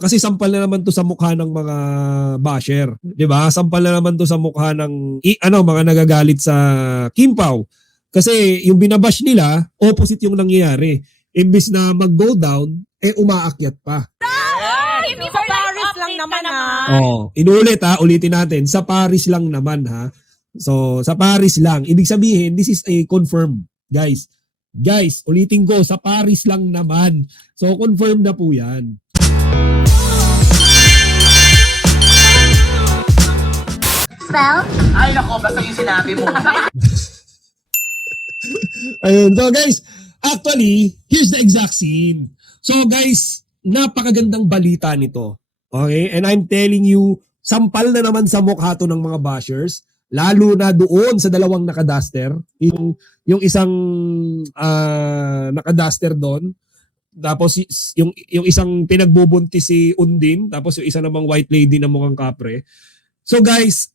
Kasi sampal na naman to sa mukha ng mga basher, 'di ba? Sampal na naman to sa mukha ng mga nagagalit sa Kim Pao. Kasi yung binabash nila, opposite yung nangyayari. Imbis na mag-go down, umaakyat pa. Hindi sa Paris lang naman ha. Inulit ha, ulitin natin. Sa Paris lang naman ha. So, sa Paris lang. Ibig sabihin, this is a confirm, guys. Guys, ulitin ko, sa Paris lang naman. So, confirm na po yan. Spell? Ay, nako, basta yung sinabi mo. Ayun. So, guys, actually, here's the exact scene. So, guys, napakagandang balita nito. Okay? And I'm telling you, sampal na naman sa mukha to ng mga bashers. Lalo na doon sa dalawang nakaduster. Yung isang nakaduster doon. Tapos yung isang pinagbubuntis si Undin. Tapos yung isa namang white lady na mukhang kapre. So guys,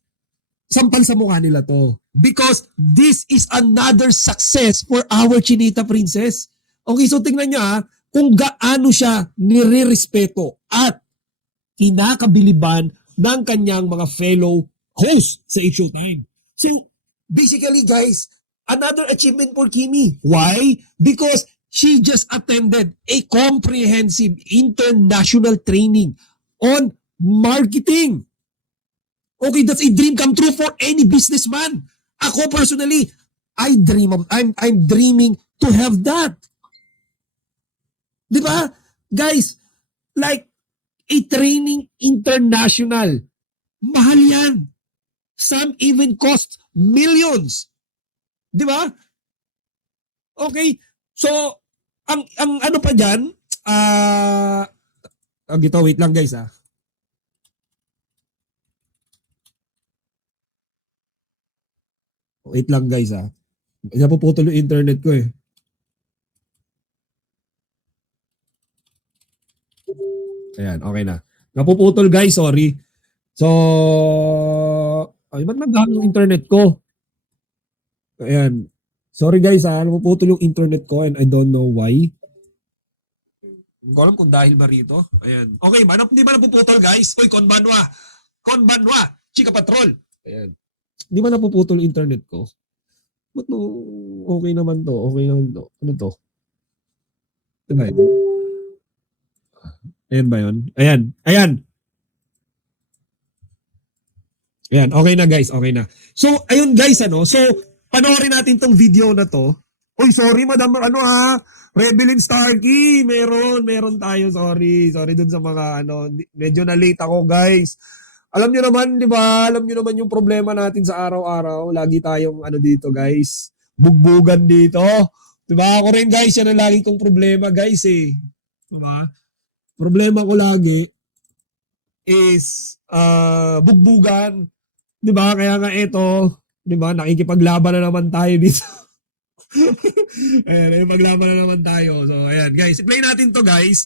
sampal sa mukha nila to. Because this is another success for our Chinita Princess. Okay, so tingnan nyo kung gaano siya nire-respeto at kinakabiliban ng kanyang mga fellow host sa It's Showtime. So, basically guys, another achievement for Kimi. Why? Because she just attended a comprehensive international training on marketing. Okay, that's a dream come true for any businessman. Ako personally, I'm dreaming to have that. Di ba? Guys, like a training international. Mahal yan. Some even cost millions. Di ba? Okay. So, ang ano pa dyan, wait lang guys Wait lang guys napuputol yung internet ko Ayan, okay na. Napuputol guys, sorry. So, ba't nagdaan yung internet ko? Ayan. Sorry guys napuputol yung internet ko and I don't know why. Hindi ko alam kung dahil ba rito. Ayan. Okay, hindi ba napuputol guys? Uy, konbanwa, chika patrol. Ayan. Di ba napuputol yung internet ko? Ba't no? Okay naman to. Ano to? Ito ba ito? Ayan ba yun? Ayan. Ayan, okay na guys, okay na. So, ayun guys, so, panoorin natin tong video na to. Uy, sorry madam, Rebelin Starkey, meron tayo, sorry dun sa mga, medyo na late ako guys. Alam nyo naman, di ba? Alam nyo naman yung problema natin sa araw-araw. Lagi tayong, dito guys, bugbugan dito. Di ba? Ako rin guys, yan ang lagi kong problema guys Di ba? Problema ko lagi is, bugbugan. Di ba? Kaya nga ito, di ba? Nakikipaglaban na naman tayo dito. Ayan, paglaban na naman tayo. So, ayan, guys. Play natin to, guys.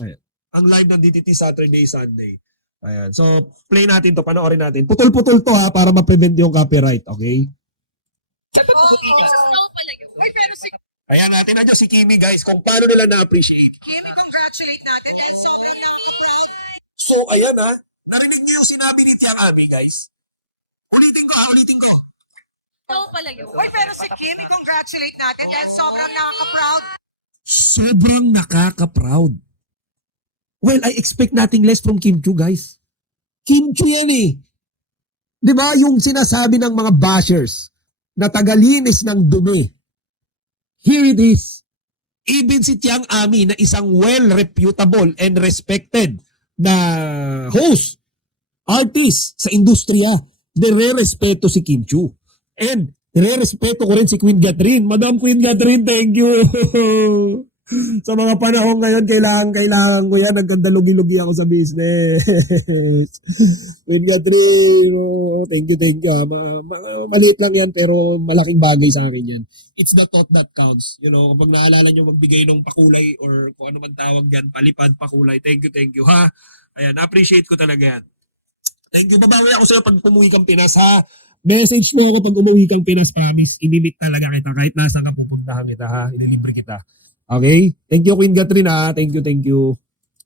Ayan. Ang live ng DTT Saturday, Sunday. Ayan. So, play natin to. Panoorin natin. Putol-putol to, para ma-prevent yung copyright. Okay? Ayan, natin na si Kimi, guys. Kung paano nila na-appreciate. Kimi, congratulate natin. So, ayan narinig niyo yung sinabi ni Tiang Abi, guys. Ulitin ko. Uy, pero si Kimi, congratulate natin dahil sobrang nakaka-proud. Sobrang nakaka-proud. Well, I expect nothing less from Kim Chiu, guys. Kim Chiu yan Di ba yung sinasabi ng mga bashers na tagalinis ng dumi? Here it is. Even si Tiang Ami na isang well-reputable and respected na host, artist sa industriya, nire-respeto si Kim Chiu. And nire-respeto ko rin si Queen Catherine. Madam Queen Catherine, thank you. Sa mga panahon ngayon, kailangan ko yan. Nagkandalugi-lugi ako sa business. Queen Catherine, thank you. Maliit lang yan, pero malaking bagay sa akin yan. It's the thought that counts. Kapag naalala nyo magbigay ng pakulay or kung ano man tawag yan, palipad, pakulay. Thank you, ha? Ayan, appreciate ko talaga yan. Thank you. Babawi ako sa'yo pag umuwi kang Pinas, ha? Message mo ako pag umuwi kang Pinas, promise. Imimit talaga kita kahit nasa ka pupuntahan kita, ha? Ililibre kita. Okay? Thank you, Queen Catherine, ha? Thank you, thank you.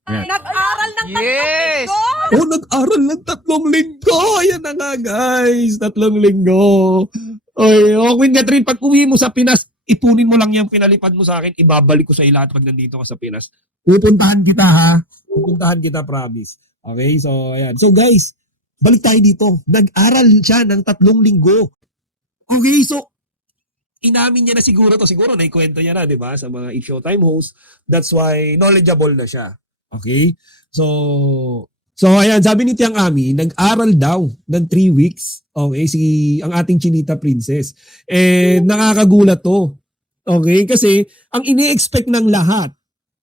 Ayan. Nag-aral ng Yes! Oh, nag-aral ng 3 linggo. Ayan na nga, guys. 3 linggo. Oy, Queen Catherine, pag uwi mo sa Pinas, ipunin mo lang yung pinalipad mo sa akin. Ibabalik ko sa iyo lahat pag nandito ka sa Pinas. Pupuntahan kita, ha? Pupuntahan kita, promise. Okay, so, ayan. So, guys, balik tayo dito. Nag-aral siya ng 3 linggo. Okay, so, inamin niya na siguro to. Siguro naikwento niya na, di ba? Sa mga Eat Showtime host. That's why knowledgeable na siya. Okay? So ayan, sabi ni Tiang Ami, nag-aral daw ng 3 weeks. Okay, ang ating Chinita Princess. Nakakagulat to. Okay, kasi ang ini-expect ng lahat,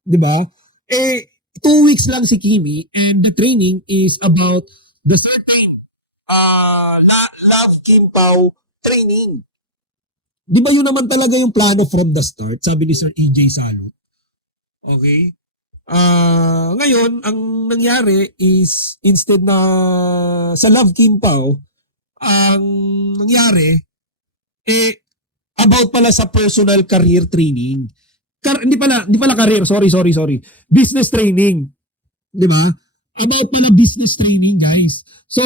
'di ba? 2 weeks lang si Kimi and the training is about the certain Love Kim Pao training. 'Di ba yun naman talaga yung plano from the start, sabi ni Sir EJ Salud. Okay? Ngayon, ang nangyari is instead na sa Love Kim Pao, ang nangyari, about pala sa personal career training. Hindi pala career, sorry. Business training. Di ba? About pala business training, guys. So,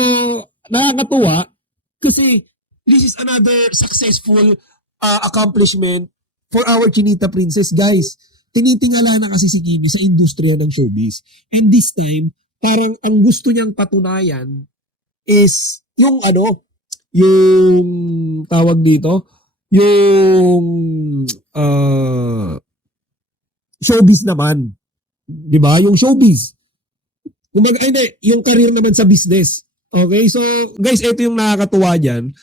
nakakatuwa kasi this is another successful accomplishment for our Chinita Princess, guys. Tinitingala na kasi si Kimi sa industriya ng showbiz. And this time, parang ang gusto niyang patunayan is yung tawag dito, yung showbiz naman. 'Di ba? Yung showbiz. Yung career naman sa business. Okay? So, guys, ito yung nakakatuwa diyan.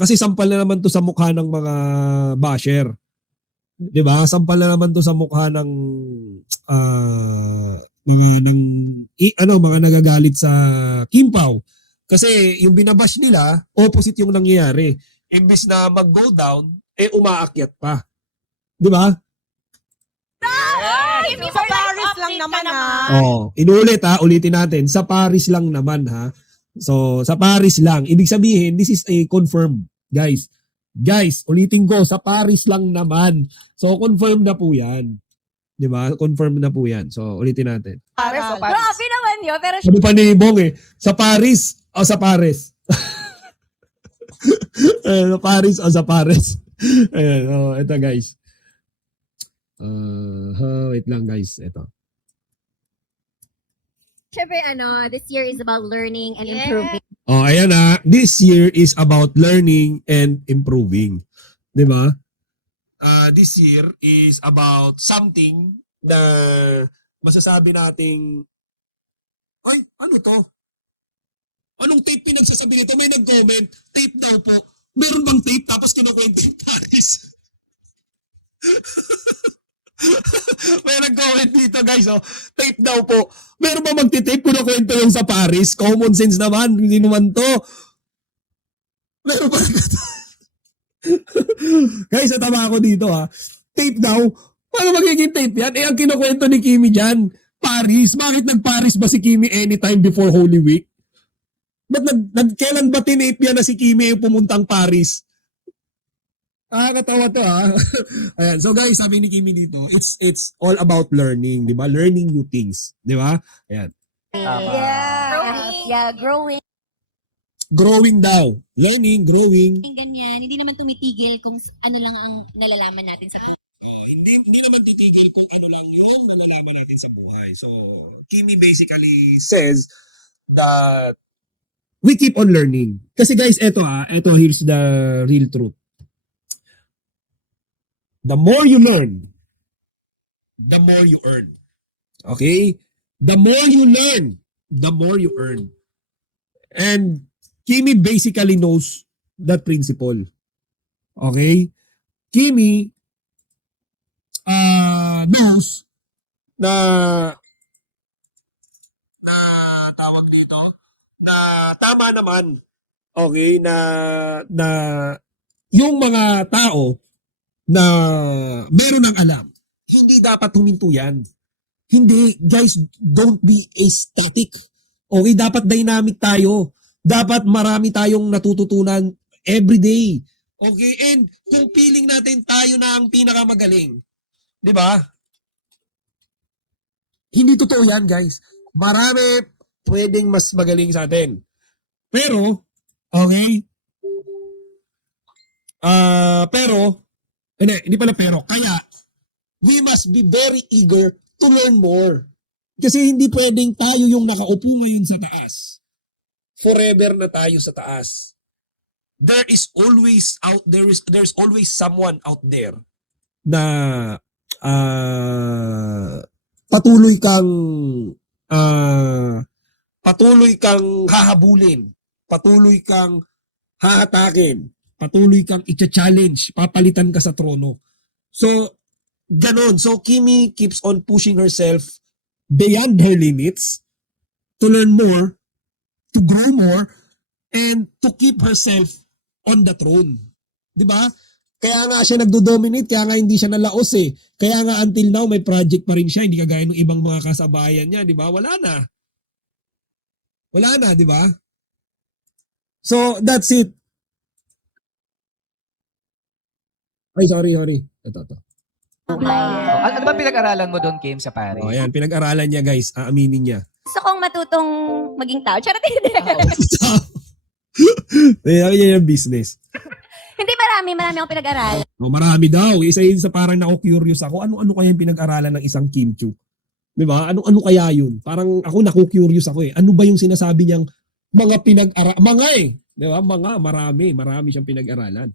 Kasi sampal na naman to sa mukha ng mga basher. 'Di ba? Sampal na naman to sa mukha ng mga nagagalit sa Kim Pao. Kasi yung binabash nila, opposite yung nangyayari. Imbis na mag-go down, umaakyat pa. 'Di ba? Kimi, sa Paris lang naman Ulitin natin. Sa Paris lang naman, ha. So, sa Paris lang. Ibig sabihin, this is a confirmed, guys. Guys, ulitin ko, sa Paris lang naman. So, confirm na po yan. Di ba? Confirm na po yan. So, ulitin natin. Paris. Grabe naman yun, pero Sabi pa ni Bong sa Paris o sa Paris? Sa Paris o sa Paris? Ayan, ito guys. Wait lang guys, ito. syempre, this year is about learning and improving. Ayan na. This year is about learning and improving. Di ba? This year is about something na masasabi nating, ay, ano to? Anong tape pinagsasabi nito? May nag-comment, tape daw po. Meron bang tape? Tapos kinukwento yung Paris. May nag-comment dito guys, tape daw po. Meron ba magti-tape kung nakwento yung sa Paris? Common sense naman, hindi naman to. Meron ba? Guys, natama ako dito ha. Tape daw? Paano magiging tape yan? Ang kinukwento ni Kimi dyan, Paris. Bakit nag-Paris ba si Kimi anytime before Holy Week? Ba't kailan ba tinape yan na si Kimi yung pumuntang Paris? Nakakatawa to ha. Ayan. So guys, sabi ni Kimi dito, it's all about learning, di ba? Learning new things, di ba? Ayan. Yeah, growing. Growing daw. Learning, growing. Ganyan, hindi naman tumitigil kung ano lang ang nalalaman natin sa buhay. Hindi naman titigil kung ano lang yung nalalaman natin sa buhay. So, Kimi basically says that we keep on learning. Kasi guys, ito here's the real truth. The more you learn, the more you earn. Okay? The more you learn, the more you earn. And Kimi basically knows that principle. Okay? Kimi knows na tawag dito, na tama naman. Okay? Na yung mga tao na meron ng alam, hindi dapat huminto yan. Hindi, guys, don't be aesthetic. Okay, dapat dynamic tayo. Dapat marami tayong natututunan every day. Okay, and kung feeling natin tayo na ang pinakamagaling, Di ba? Hindi totoo yan, guys. Marami pwedeng mas magaling sa atin. Pero, okay? Hindi pala pero. Kaya, we must be very eager to learn more. Kasi hindi pwedeng tayo yung nakaupo ngayon sa taas. Forever na tayo sa taas. There's always someone out there na patuloy kang hahabulin, patuloy kang hahatakin, patuloy kang i-challenge, papalitan ka sa trono. So, ganon. So, Kimi keeps on pushing herself beyond her limits to learn more, to grow more, and to keep herself on the throne. Di ba? Kaya nga siya nagdo-dominate, kaya nga hindi siya nalaos eh. Kaya nga until now, may project pa rin siya, hindi kagaya ng ibang mga kasabayan niya, di ba? Wala na. Wala na, di ba? So, that's it. Ay, sorry. Ito. Ano ba pinag-aralan mo doon, Kim, sa Paris? Oh, ayan, pinag-aralan niya, guys. Aaminin niya. Gusto kong matutong maging tao. Charot, hindi. Sabi niya yung business. Hindi, marami akong pinag-aralan. Oh, marami daw. Isa yun sa parang naku-curious ako. Ano kaya yung pinag-aralan ng isang Kim Chiu? Di ba? Ano kaya yun? Parang ako naku-curious ako eh. Ano ba yung sinasabi niyang mga pinag-aralan? Mga eh. Di ba? Marami siyang pinag-aralan.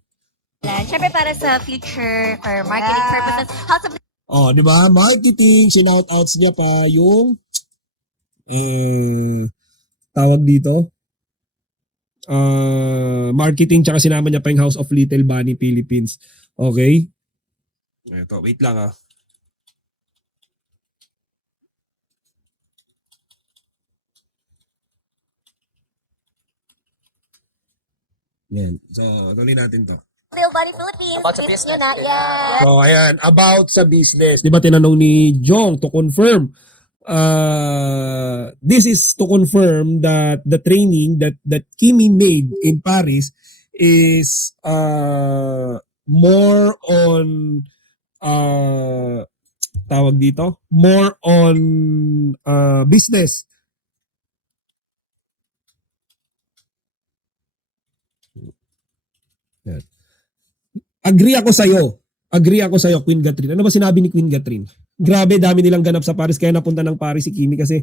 Siyempre para sa future, for marketing purposes. House of Oh, di ba? Marketing, shout-outs niya pa yung tawag dito. Marketing tsaka sinama niya pa yung House of Little Bunny Philippines. Okay? Ito, wait lang ah. Yan. So, tuloy natin to. Little Bunny Philippines. About sa Business business. nyo na. Yeah. So, ayan, about sa business. Di ba tinanong ni Jong to confirm? This is to confirm that the training that Kimi made in Paris is more on tawag dito, more on business. Yan. Agree ako sa'yo, Queen Catherine. Ano ba sinabi ni Queen Catherine? Grabe, dami nilang ganap sa Paris, kaya napunta ng Paris si Kimi kasi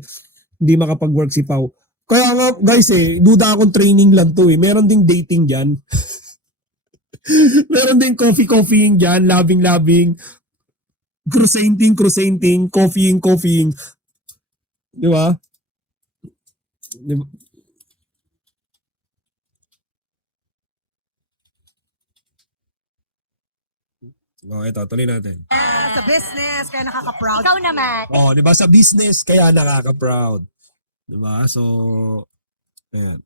hindi makapag-work si Pau. Kaya nga, guys duda akong training lang to eh. Meron ding dating dyan. Meron ding coffee-coffeeing dyan, loving-loving, crusainting, coffeeing. Di ba? Oh, ito, tuloy natin. Sa business, kaya nakaka-proud. Ikaw naman. Oh, 'di ba sa business kaya nakaka-proud. 'Di ba? So, ayan.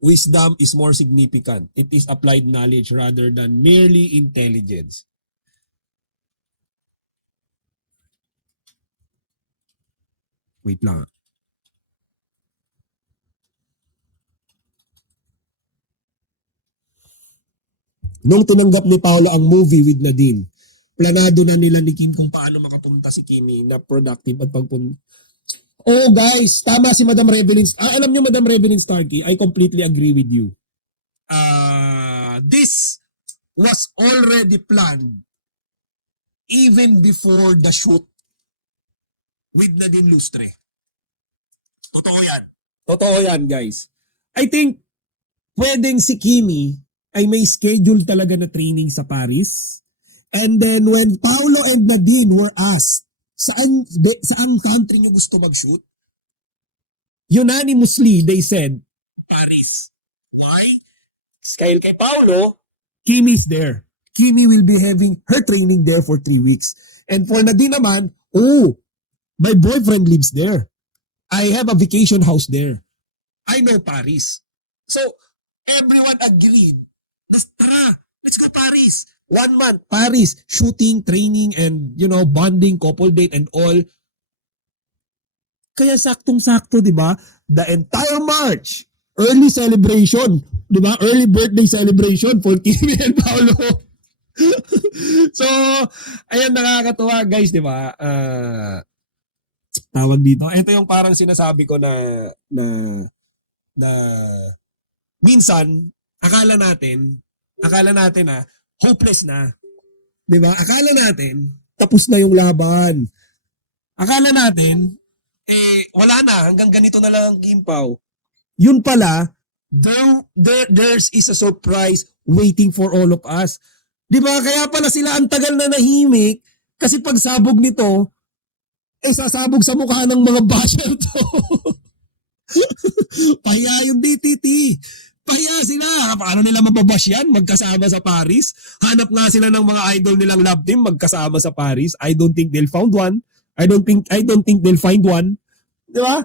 Wisdom is more significant. It is applied knowledge rather than merely intelligence. Wait lang. Nung tinanggap ni Paolo ang movie with Nadine, planado na nila ni Kim kung paano makapunta si Kimi na productive at pagpunta. Oh guys, tama si Madam Revelyn. Alam niyo Madam Revelyn Starkey, I completely agree with you. This was already planned even before the shoot with Nadine Lustre. Totoo yan guys. I think pwedeng si Kimi ay may schedule talaga na training sa Paris. And then when Paolo and Nadine were asked, saan country nyo gusto mag-shoot? Unanimously, they said, Paris. Why? Dahil kay Paolo, Kimi's there. Kimi will be having her training there for 3 weeks. And for Nadine naman, my boyfriend lives there. I have a vacation house there. I know Paris. So, everyone agreed. Let's go Paris. 1 month. Paris, shooting, training, and bonding, couple date, and all. Kaya saktong-sakto, di ba? The entire March, early celebration, Di ba? Early birthday celebration for Kimi and Paolo. So, ayan, nakakatuwa guys, di ba? Tawag dito. Ito yung parang sinasabi ko na minsan, akala natin hopeless na. Di ba? Akala natin, tapos na yung laban. Akala natin, wala na, hanggang ganito na lang ang Kim Pao. Yun pala, there's is a surprise waiting for all of us. Di ba? Kaya pala sila ang tagal na nahimik kasi pagsabog nito, sasabog sa mukha ng mga basher to. Pahiya yung DTT. Pahiya sila. Paano nila mababash yan? Magkasama sa Paris? Hanap nga sila ng mga idol nilang love team magkasama sa Paris. I don't think they'll find one. I don't think they'll find one. Di ba?